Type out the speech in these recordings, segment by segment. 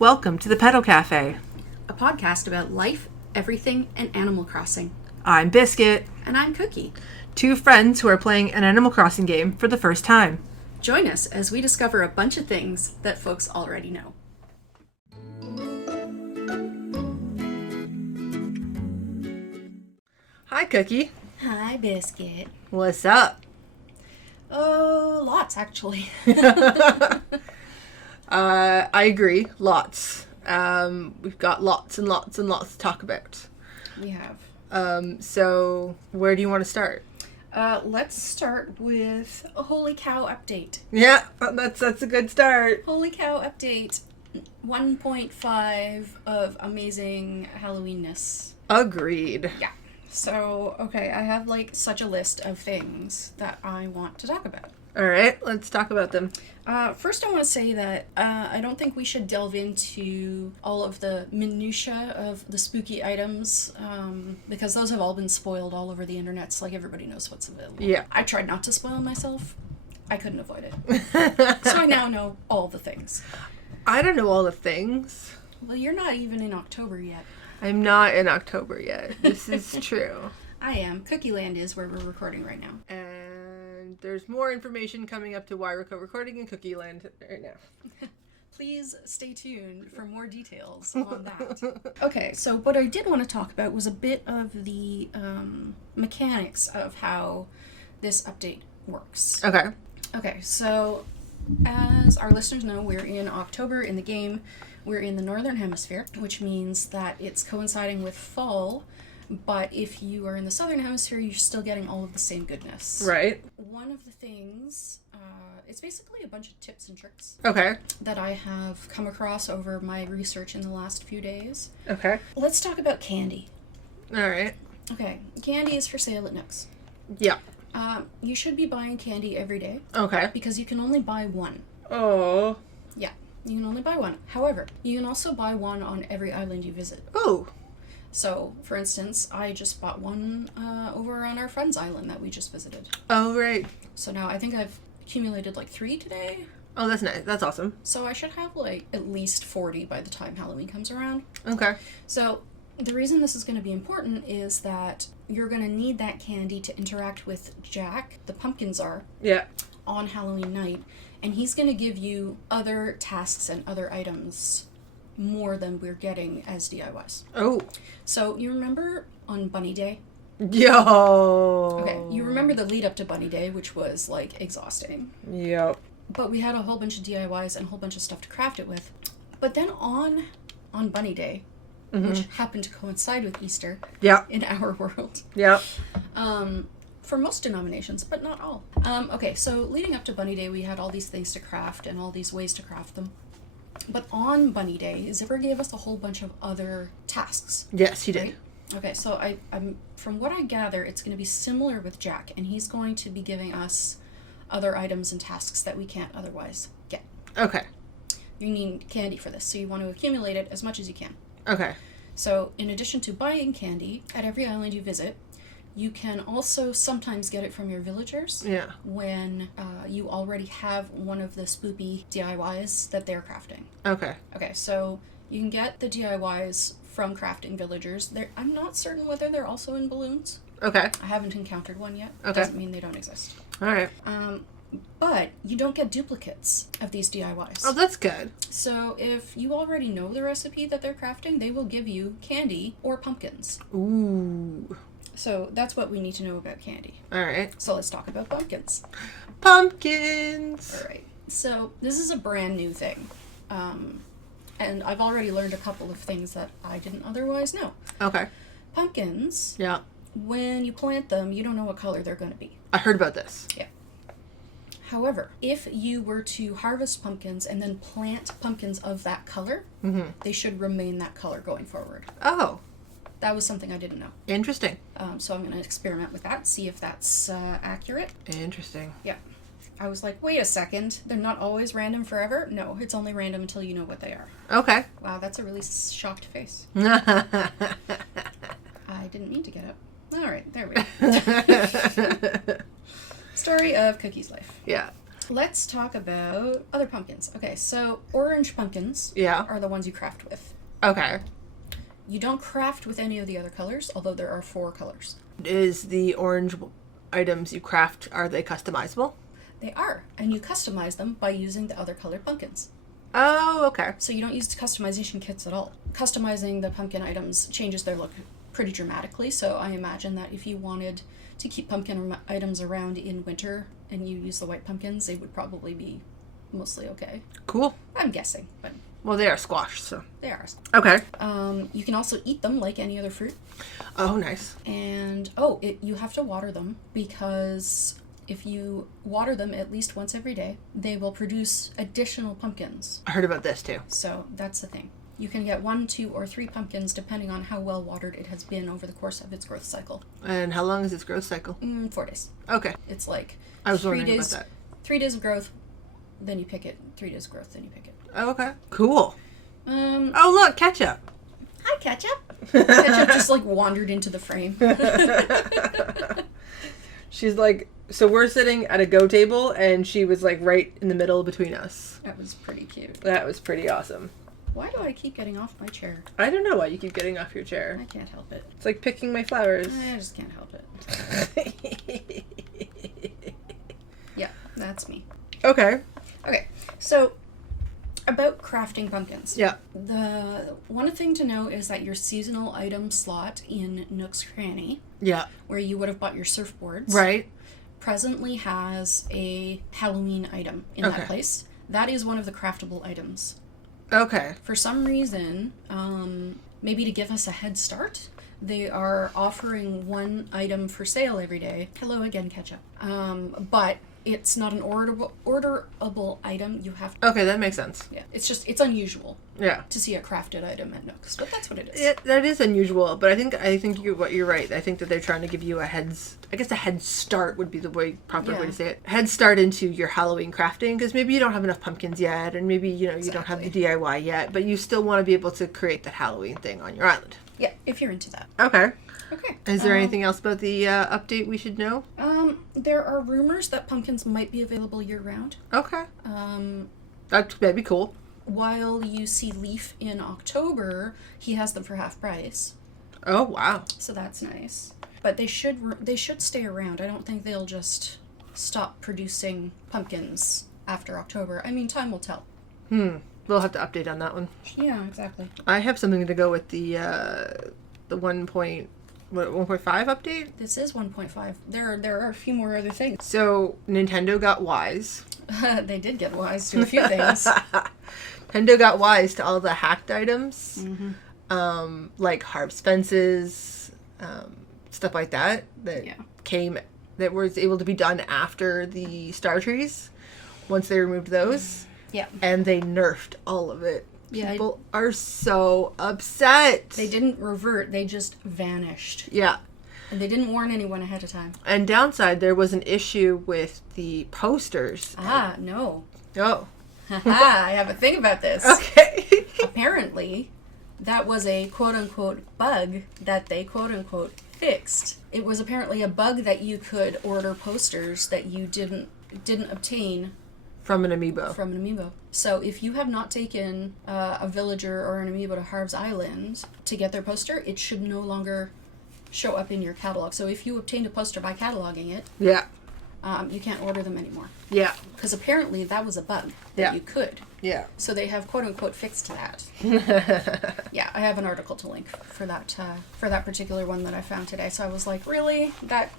Welcome to the Petal Cafe. A podcast about life, everything, and Animal Crossing. I'm Biscuit. And I'm Cookie. Two friends who are playing an Animal Crossing game for the first time. Join us as we discover a bunch of things that folks already know. Hi, Cookie. Hi, Biscuit. What's up? Oh, lots, actually. I agree. Lots. We've got lots and lots and lots to talk about. We have. So where do you want to start? Let's start with a Holy Cow update. Yeah, that's a good start. Holy Cow update 1.5 of amazing Halloweenness. Agreed. Yeah. So, okay, I have such a list of things that I want to talk about. All right, let's talk about them. First, I want to say that I don't think we should delve into all of the minutiae of the spooky items, because those have all been spoiled all over the internet, so everybody knows what's available. Yeah. I tried not to spoil myself. I couldn't avoid it. So I now know all the things. I don't know all the things. Well, you're not even in October yet. I'm not in October yet. This is true. I am. Cookie Land is where we're recording right now. And there's more information coming up to why we're recording in Cookie Land right now. Please stay tuned for more details on that. Okay, so what I did want to talk about was a bit of the mechanics of how this update works. Okay. Okay, so as our listeners know, we're in October in the game. We're in the Northern Hemisphere, which means that it's coinciding with fall, but if you are in the Southern Hemisphere, you're still getting all of the same goodness. Right. One of the things, it's basically a bunch of tips and tricks. Okay. That I have come across over my research in the last few days. Okay. Let's talk about candy. All right. Okay, candy is for sale at NOOK'S. Yeah. You should be buying candy every day. Okay. Because you can only buy one. Oh. Yeah, you can only buy one. However, you can also buy one on every island you visit. Oh. So, for instance, I just bought one over on our friend's island that we just visited. Oh, right. So now I think I've accumulated 3 today. Oh, that's nice. That's awesome. So I should have at least 40 by the time Halloween comes around. Okay. So the reason this is going to be important is that you're going to need that candy to interact with Jack, the pumpkin czar, Yeah. on Halloween night. And he's going to give you other tasks and other items more than we're getting as DIYs. Oh. So you remember on Bunny Day? Yo. Okay, you remember the lead up to Bunny Day, which was exhausting. Yep. But we had a whole bunch of DIYs and a whole bunch of stuff to craft it with. But then on Bunny Day, which happened to coincide with Easter, Yep. in our world. Yep. For most denominations, but not all. Okay, so leading up to Bunny Day, we had all these things to craft and all these ways to craft them. But on Bunny Day, Zipper gave us a whole bunch of other tasks. Yes, he did. Right? Okay, so I'm from what I gather, it's going to be similar with Jack, and he's going to be giving us other items and tasks that we can't otherwise get. Okay. You need candy for this, so you want to accumulate it as much as you can. Okay. So in addition to buying candy at every island you visit, you can also sometimes get it from your villagers. Yeah. When you already have one of the spoopy DIYs that they're crafting. Okay. Okay, so you can get the DIYs from crafting villagers. I'm not certain whether they're also in balloons. Okay. I haven't encountered one yet. Okay. Doesn't mean they don't exist. All right. But you don't get duplicates of these DIYs. Oh, that's good. So if you already know the recipe that they're crafting, they will give you candy or pumpkins. Ooh. So that's what we need to know about candy. All right. So let's talk about pumpkins. Pumpkins. All right. So this is a brand new thing. And I've already learned a couple of things that I didn't otherwise know. Okay. Pumpkins, Yeah. when you plant them, you don't know what color they're going to be. I heard about this. Yeah. However, if you were to harvest pumpkins and then plant pumpkins of that color, they should remain that color going forward. Oh. That was something I didn't know. Interesting. So I'm going to experiment with that, see if that's accurate. Interesting. Yeah. I was like, wait a second, they're not always random forever? No, it's only random until you know what they are. Okay. Wow, that's a really shocked face. Yeah. I didn't mean to get up. All right, there we go. Story of Cookie's life. Yeah. Let's talk about other pumpkins. Okay, so orange pumpkins Yeah. are the ones you craft with. Okay. You don't craft with any of the other colors, although there are 4 colors. Is the orange items you craft, are they customizable? They are, and you customize them by using the other colored pumpkins. Oh, okay. So you don't use customization kits at all. Customizing the pumpkin items changes their look pretty dramatically, so I imagine that if you wanted to keep pumpkin items around in winter and you use the white pumpkins, they would probably be mostly okay. Cool. I'm guessing, but Well, they are squash, so. they are. Okay. You can also eat them like any other fruit. Oh, nice. And, you have to water them, because if you water them at least once every day, they will produce additional pumpkins. I heard about this too. So that's the thing. You can get 1, 2, or 3 pumpkins depending on how well watered it has been over the course of its growth cycle. And how long is its growth cycle? 4 days. Okay. It's like I was 3 wondering days, about that. 3 days of growth, then you pick it. 3 days of growth, then you pick it. Oh, okay. Cool. Um, Oh, look, ketchup. Hi, Ketchup. Ketchup just like wandered into the frame. She's like, so we're sitting at a go table, and she was like right in the middle between us. That was pretty cute. That was pretty awesome. Why do I keep getting off my chair? I don't know why you keep getting off your chair. I can't help it. It's like picking my flowers. I just can't help it. Yeah, that's me. Okay. Okay, so about crafting pumpkins. Yeah. The one thing to know is that your seasonal item slot in Nook's Cranny, Yeah. where you would have bought your surfboards, Right. presently has a Halloween item in Okay. that place. That is one of the craftable items. Okay. For some reason, maybe to give us a head start, they are offering 1 item for sale every day. Hello again, Ketchup. But it's not an orderable item. You have to... Okay, that makes sense. Yeah, it's unusual Yeah. to see a crafted item at Nook's, but that's what it is. That is unusual, but I think you're right. I think that they're trying to give you a head start would be the proper way to say it. Head start into your Halloween crafting, because maybe you don't have enough pumpkins yet, and maybe you don't have the DIY yet, but you still want to be able to create that Halloween thing on your island. Yeah, if you're into that. Okay. Okay. Is there anything else about the update we should know? There are rumors that pumpkins might be available year-round. Okay. That'd be cool. While you see Lief in October, he has them for half price. Oh, wow. So that's nice. But they should stay around. I don't think they'll just stop producing pumpkins after October. I mean, time will tell. We'll have to update on that one. Yeah, exactly. I have something to go with the 1.5 update? This is 1.5. There are a few more other things. So, Nintendo got wise. They did get wise to a few things. Nintendo got wise to all the hacked items. Mm-hmm. Like harvest fences, stuff like that that was able to be done after the star trees, once they removed those. Yeah. And they nerfed all of it. Yeah. People are so upset. They didn't revert, they just vanished. Yeah. And they didn't warn anyone ahead of time. And downside, there was an issue with the posters. No. Oh. I have a thing about this. Okay. Apparently, that was a quote-unquote bug that they quote-unquote fixed. It was apparently a bug that you could order posters that you didn't obtain from an amiibo. So if you have not taken a villager or an amiibo to Harv's Island to get their poster, it should no longer show up in your catalog. So if you obtained a poster by cataloging it, you can't order them anymore. Yeah. Because apparently that was a bug that you could. Yeah. So they have quote-unquote fixed that. Yeah, I have an article to link for that particular one that I found today. So I was like, really? That...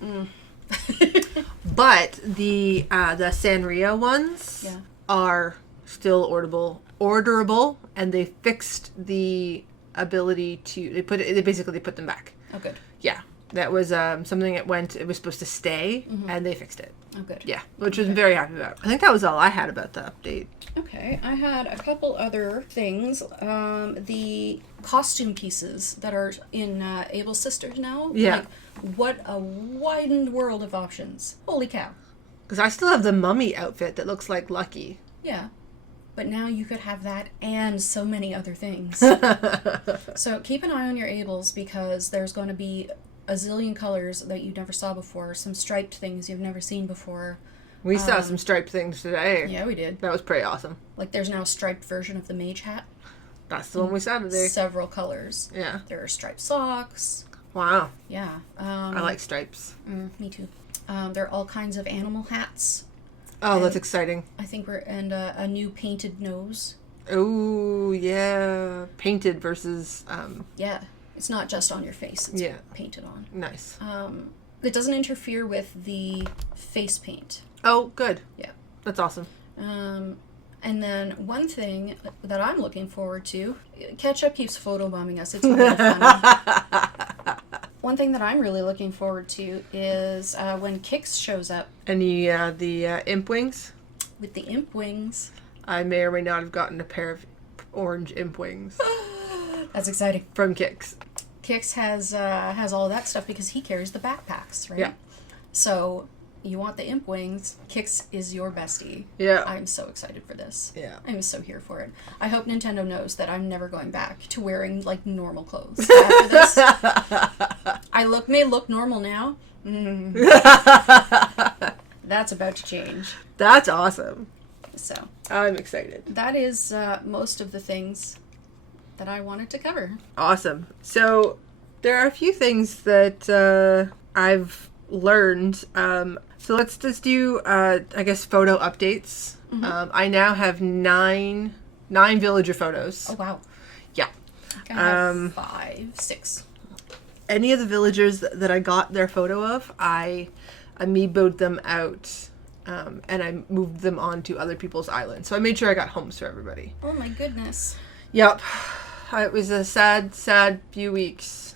But the Sanrio ones are still orderable, and they fixed the ability to they put them back. Oh, good. Yeah, that was something it was supposed to stay, and they fixed it. Oh, good. Yeah, which I'm very happy about. I think that was all I had about the update. Okay, I had a couple other things. The costume pieces that are in Abel's Sisters now. Yeah. Like, what a widened world of options. Holy cow. Because I still have the mummy outfit that looks like Lucky. Yeah. But now you could have that and so many other things. So keep an eye on your Abels, because there's going to be a zillion colors that you never saw before, some striped things you've never seen before. We saw some striped things today. Yeah, we did. That was pretty awesome. Like, there's now a striped version of the mage hat. That's the one we saw today. Several colors. Yeah. There are striped socks. Wow. Yeah. I like stripes. Me too. There are all kinds of animal hats. Oh, that's exciting. I think and a new painted nose. Oh, yeah. Painted versus... Yeah. It's not just on your face. It's painted on. Nice. It doesn't interfere with the face paint. Oh, good. Yeah. That's awesome. And then one thing that I'm looking forward to, Ketchup keeps photobombing us. It's really funny. One thing that I'm really looking forward to is when Kix shows up. And the imp wings? With the imp wings. I may or may not have gotten a pair of orange imp wings. That's exciting. From Kix. Kix has all of that stuff because he carries the backpacks, right? Yeah. So you want the imp wings. Kix is your bestie. Yeah. I'm so excited for this. Yeah. I'm so here for it. I hope Nintendo knows that I'm never going back to wearing, like, normal clothes after this. I may look normal now. That's about to change. That's awesome. So. I'm excited. That is most of the things that I wanted to cover. Awesome. So there are a few things that I've learned. So let's just do, I guess, photo updates. Mm-hmm. I now have nine villager photos. Oh, wow. Yeah. I have 5, 6. Any of the villagers that I got their photo of, I amiiboed them out, and I moved them onto other people's islands. So I made sure I got homes for everybody. Oh, my goodness. Yep. It was a sad few weeks.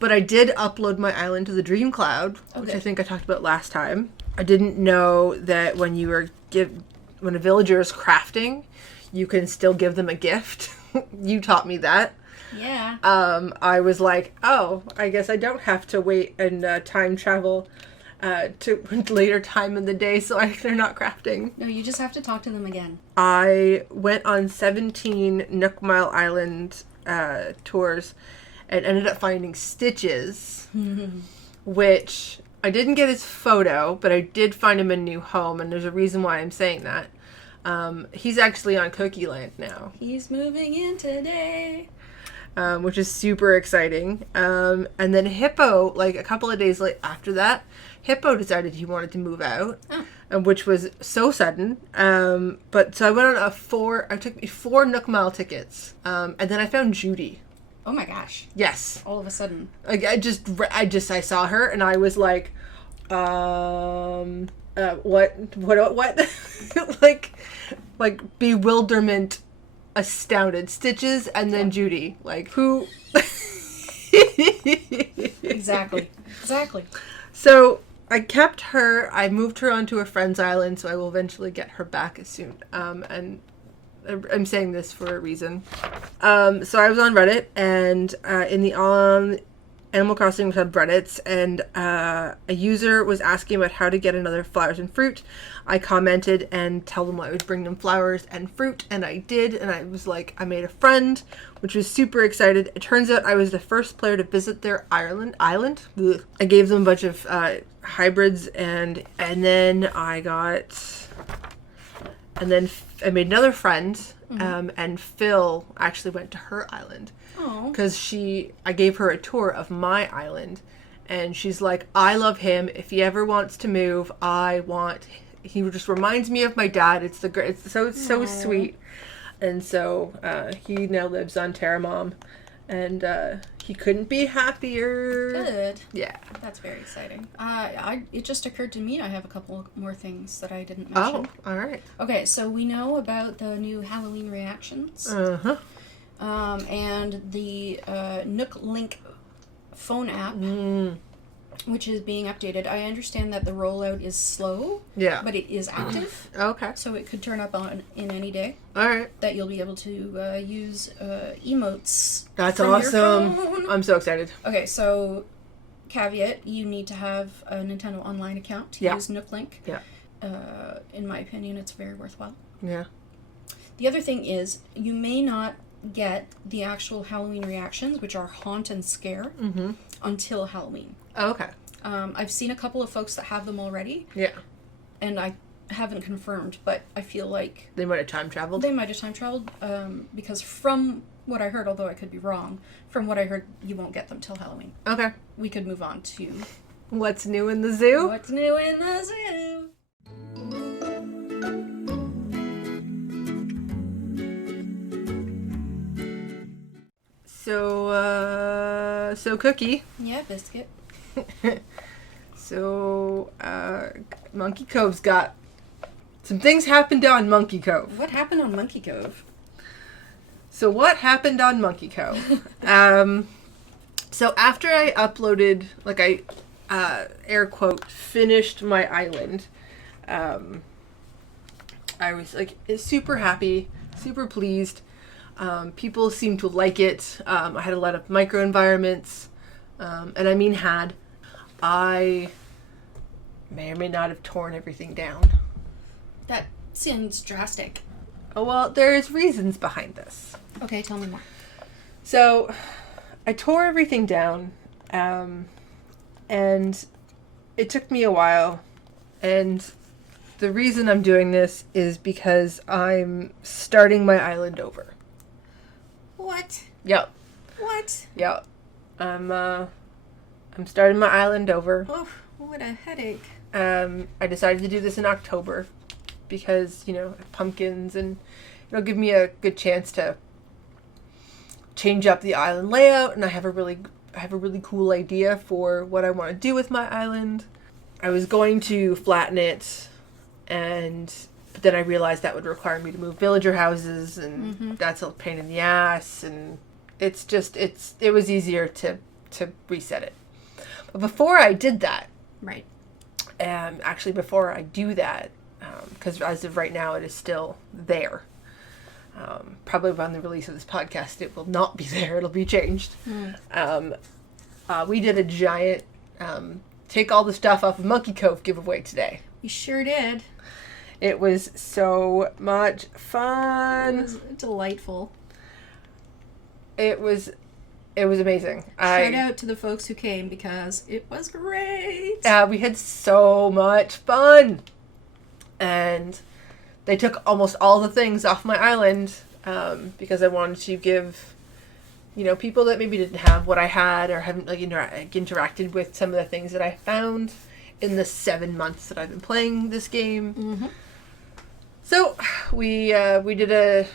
But I did upload my island to the Dream Cloud, which I think I talked about last time. I didn't know that when a villager is crafting, you can still give them a gift. You taught me that. Yeah. I was like, oh, I guess I don't have to wait and time travel to later time in the day so they're not crafting. No, you just have to talk to them again. I went on 17 Nook Mile Island tours and ended up finding Stitches, which I didn't get his photo, but I did find him a new home, and there's a reason why I'm saying that. He's actually on Cookie Land now. He's moving in today. Which is super exciting. And then Hippo, like a couple of days after that, Hippo decided he wanted to move out, which was so sudden. But so I went on I took me 4 Nook Mile tickets, and then I found Judy. Oh my gosh. Yes. All of a sudden. I saw her and I was like, what? like bewilderment, astounded. Stitches and then Judy. Like, who? Exactly. So I kept her. I moved her onto a friend's island, so I will eventually get her back as soon. And I'm saying this for a reason. So I was on Reddit, and in the Animal Crossing subreddits, and a user was asking about how to get another flowers and fruit. I commented and tell them I would bring them flowers and fruit, and I did, and I was like, I made a friend, which was super excited. It turns out I was the first player to visit their island. Ugh. I gave them a bunch of hybrids, and then I made another friend, and Phil actually went to her island. Because I gave her a tour of my island, and she's like, I love him. If he ever wants to move, he just reminds me of my dad. It's so sweet. And so he now lives on Terramom, and he couldn't be happier. Good. Yeah. That's very exciting. It just occurred to me I have a couple more things that I didn't mention. Oh, all right. Okay, so we know about the new Halloween reactions. Uh-huh. And the Nook Link phone app, which is being updated. I understand that the rollout is slow, but it is active. Okay. So it could turn up in any day. All right. That you'll be able to use emotes. That's from awesome. Your phone. I'm so excited. Okay, so caveat, you need to have a Nintendo Online account to use Nook Link. Yeah. In my opinion, it's very worthwhile. Yeah. The other thing is, you may not get the actual Halloween reactions, which are haunt and scare, until Halloween. Oh, okay. I've seen a couple of folks that have them already. Yeah. And I haven't confirmed, but I feel like They might have time traveled. they might have time traveled, because from what I heard, although I could be wrong, from what I heard, you won't get them till Halloween. Okay. We could move on to What's new in the zoo? what's new in the zoo. So Cookie. Yeah, Biscuit. So, MonkeyCove's got some things happened on MonkeyCove. What happened on MonkeyCove? So what happened on MonkeyCove? So after I uploaded, like I, air quote, finished my island, I was like super happy, super pleased. People seemed to like it. I had a lot of microenvironments, and I mean I may or may not have torn everything down. That seems drastic. Oh, well, there's reasons behind this. Okay, tell me more. So, I tore everything down, and it took me a while, and the reason I'm doing this is because I'm starting my island over. What? Yep. What? Yep. I'm starting my island over. Oh, what a headache. I decided to do this in October because, pumpkins, and it'll give me a good chance to change up the island layout, and I have a really cool idea for what I want to do with my island. I was going to flatten it, but then I realized that would require me to move villager houses, and that's a pain in the ass, and it was easier to reset it. But before I did that, Right. Actually before I do that, because as of right now it is still there. Probably upon the release of this podcast, it will not be there. It'll be changed. We did a giant take all the stuff off of MonkeyCove giveaway today. You sure did. It was so much It fun. was delightful. It was amazing. Shout out to the folks who came because it was great. We had so much fun. And they took almost all the things off my island because I wanted to give, people that maybe didn't have what I had or haven't interacted with some of the things that I found in the 7 months that I've been playing this game. Mm-hmm. So we did a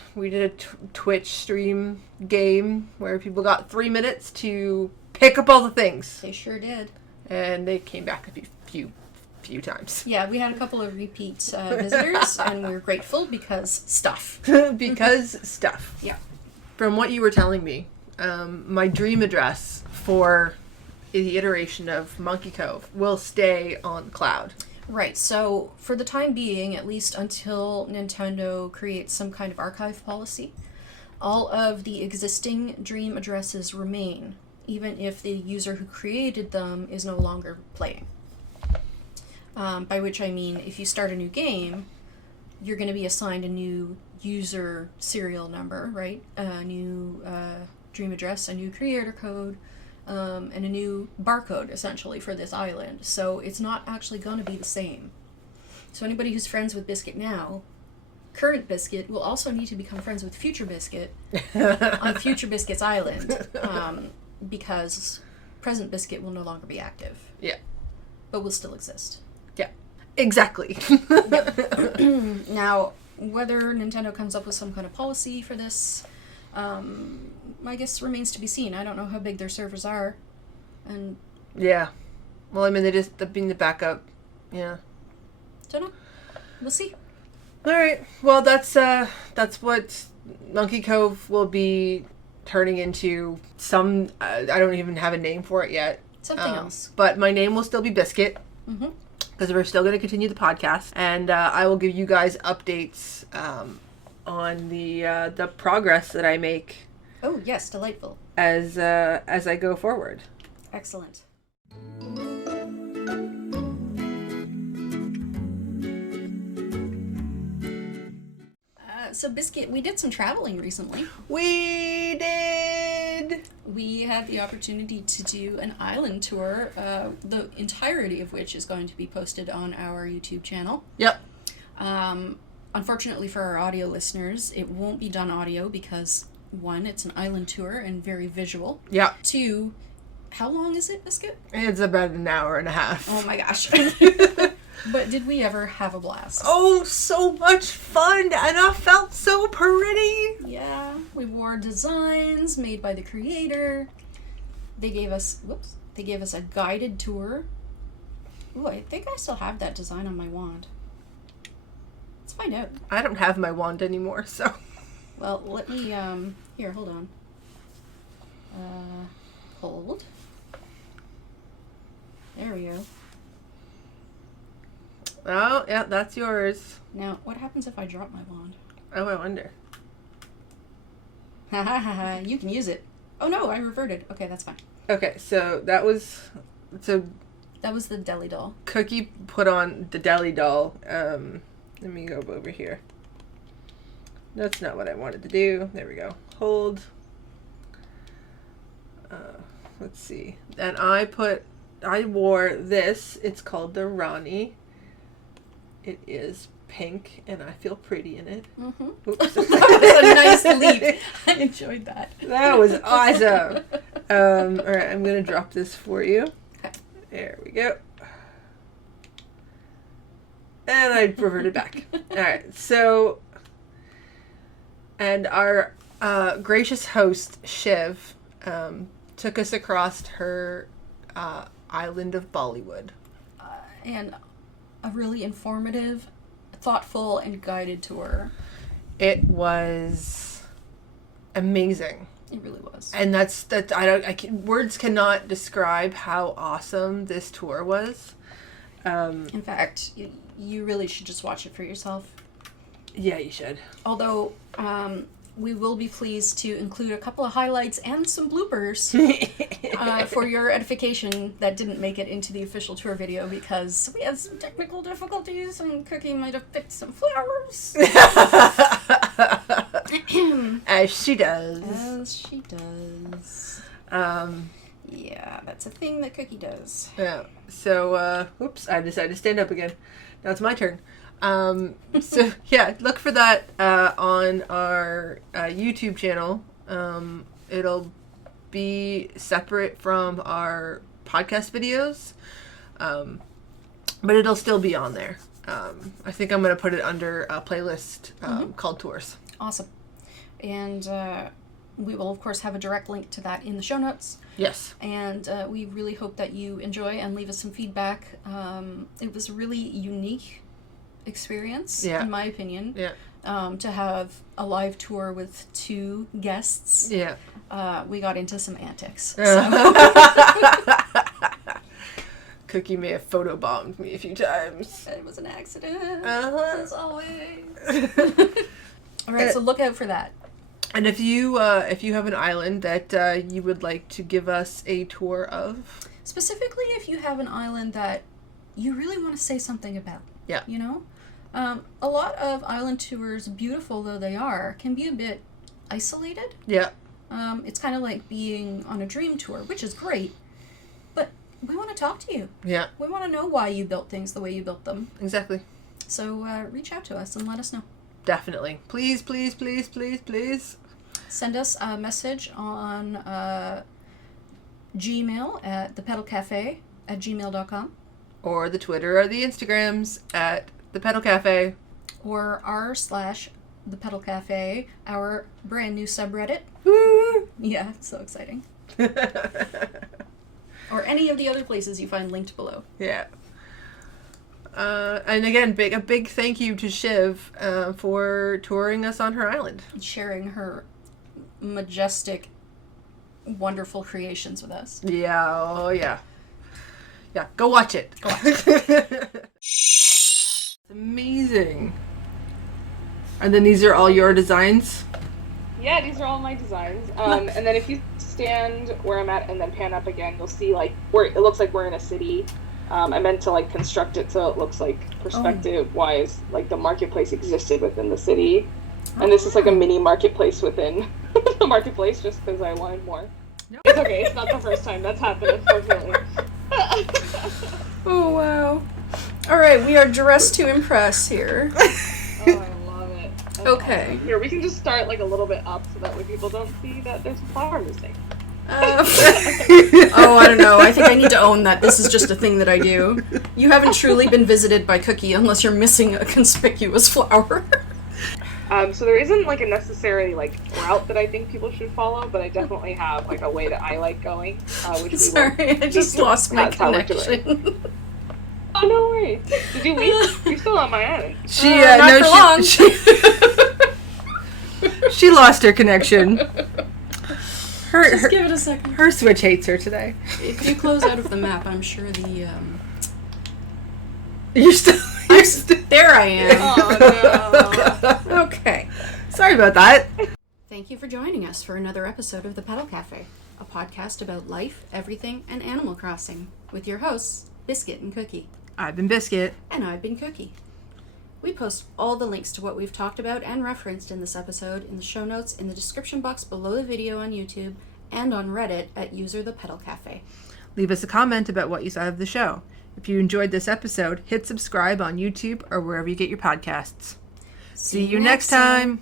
Twitch stream game where people got 3 minutes to pick up all the things, They sure did. and they came back a few times. Yeah, we had a couple of repeat visitors, and we're grateful because stuff. Because stuff. Yeah. From what you were telling me, my dream address for the iteration of MonkeyCove will stay on cloud. Right, so for the time being, at least until Nintendo creates some kind of archive policy, all of the existing dream addresses remain, even if the user who created them is no longer playing. By which I mean, if you start a new game, you're going to be assigned a new user serial number, right? A new dream address, a new creator code, and a new barcode, essentially, for this island. So it's not actually going to be the same. So anybody who's friends with Biscuit now, current Biscuit, will also need to become friends with future Biscuit on future Biscuit's island, because present Biscuit will no longer be active. Yeah. But will still exist. Yeah. Exactly. Now, whether Nintendo comes up with some kind of policy for this, I guess remains to be seen. I don't know how big their servers are, and Yeah. Well, I mean, they've been the backup. Yeah. don't know. We'll see. All right. Well, that's what MonkeyCove will be turning into. I don't even have a name for it yet. Something else. But my name will still be Biscuit. Mm-hmm. Because we're still going to continue the podcast, and I will give you guys updates on the progress that I make. Oh yes, delightful. As I go forward. Excellent. So Biscuit, we did some traveling recently. We did. did. We had the opportunity to do an island tour, the entirety of which is going to be posted on our YouTube channel. Yep. Unfortunately for our audio listeners, it won't be done audio because, 1, it's an island tour and very visual. Yeah. 2, how long is it, Biscuit? It's about an hour and a half. Oh my gosh. But did we ever have a blast? Oh, so much fun, and I felt so pretty. Yeah, we wore designs made by the creator. They gave us a guided tour. Ooh, I think I still have that design on my wand. Let's find out. I don't have my wand anymore, so. Well, let me, here, hold on. Hold. There we go. Oh, yeah, that's yours. Now, what happens if I drop my wand? Oh, I wonder. Ha ha ha ha, you can use it. Oh no, I reverted. Okay, that's fine. Okay, so that was, That was the deli doll. Cookie put on the deli doll. Let me go over here. That's not what I wanted to do. There we go. Hold. Let's see. And I wore this. It's called the Rani. It is pink, and I feel pretty in it. Mm-hmm. Oops. That was a nice leap. I enjoyed that. That was awesome. All right, I'm going to drop this for you. Okay. There we go. And I reverted back. All right, so, and our gracious host, Shiv, took us across her island of Bollywood. And a really informative, thoughtful, and guided tour. It was amazing. It really was. And words cannot describe how awesome this tour was. In fact, you really should just watch it for yourself. Yeah, you should. Although, we will be pleased to include a couple of highlights and some bloopers for your edification that didn't make it into the official tour video because we had some technical difficulties and Cookie might have picked some flowers. As she does. As she does. Yeah, that's a thing that Cookie does. Yeah. So, oops, I decided to stand up again. Now it's my turn. So yeah, look for that on our YouTube channel. It'll be separate from our podcast videos, but it'll still be on there. I think I'm going to put it under a playlist called Tours. Awesome. And we will, of course, have a direct link to that in the show notes. Yes. And we really hope that you enjoy and leave us some feedback. It was a really unique experience, in my opinion. Yeah. To have a live tour with 2 guests. Yeah. We got into some antics. Cookie may have photobombed me a few times. It was an accident, as always. All right, so look out for that. And if you have an island that you would like to give us a tour of, specifically if you have an island that you really want to say something about, you know, a lot of island tours, beautiful though they are, can be a bit isolated. Yeah. It's kind of like being on a dream tour, which is great, but we want to talk to you. Yeah. We want to know why you built things the way you built them. Exactly. So reach out to us and let us know. Definitely. Please, please, please, please, please. Send us a message on Gmail at thepetalcafe@gmail.com. Or the Twitter or the Instagrams at the Petal Cafe. Or r/thepetalcafe, our brand new subreddit. Woo! Yeah, so exciting. Or any of the other places you find linked below. Yeah. And again, a big thank you to Shiv for touring us on her island. Sharing her majestic, wonderful creations with us. Yeah, oh yeah. Yeah, go watch it. Go watch it. It's amazing. And then these are all your designs? Yeah, these are all my designs. And then if you stand where I'm at and then pan up again, you'll see like where it looks like we're in a city. I meant to like construct it so it looks like perspective-wise, like the marketplace existed within the city. And this is like a mini marketplace within the marketplace just because I wanted more. Nope. It's okay. It's not the first time that's happened, unfortunately. Oh, wow. All right, we are dressed to impress here. Oh, I love it. That's Okay. awesome. Here, we can just start like a little bit up so that way people don't see that there's a flower missing. Oh, I don't know. I think I need to own that. This is just a thing that I do. You haven't truly been visited by Cookie unless you're missing a conspicuous flower. So there isn't like a necessarily like route that I think people should follow, but I definitely have like a way that I like going. Which Sorry, I just lost my connection. Oh, no worries. Did you leave? You're still on my end. Not for long. She lost her connection. Just give it a second. Her Switch hates her today. If you close out of the map, I'm sure the You're still. There I am. Oh, no. Okay. Sorry about that. Thank you for joining us for another episode of the Petal Cafe, a podcast about life, everything, and Animal Crossing, with your hosts, Biscuit and Cookie. I've been Biscuit. And I've been Cookie. We post all the links to what we've talked about and referenced in this episode in the show notes in the description box below the video on YouTube and on Reddit at user the Petal Cafe. Leave us a comment about what you thought of the show. If you enjoyed this episode, hit subscribe on YouTube or wherever you get your podcasts. See you next time.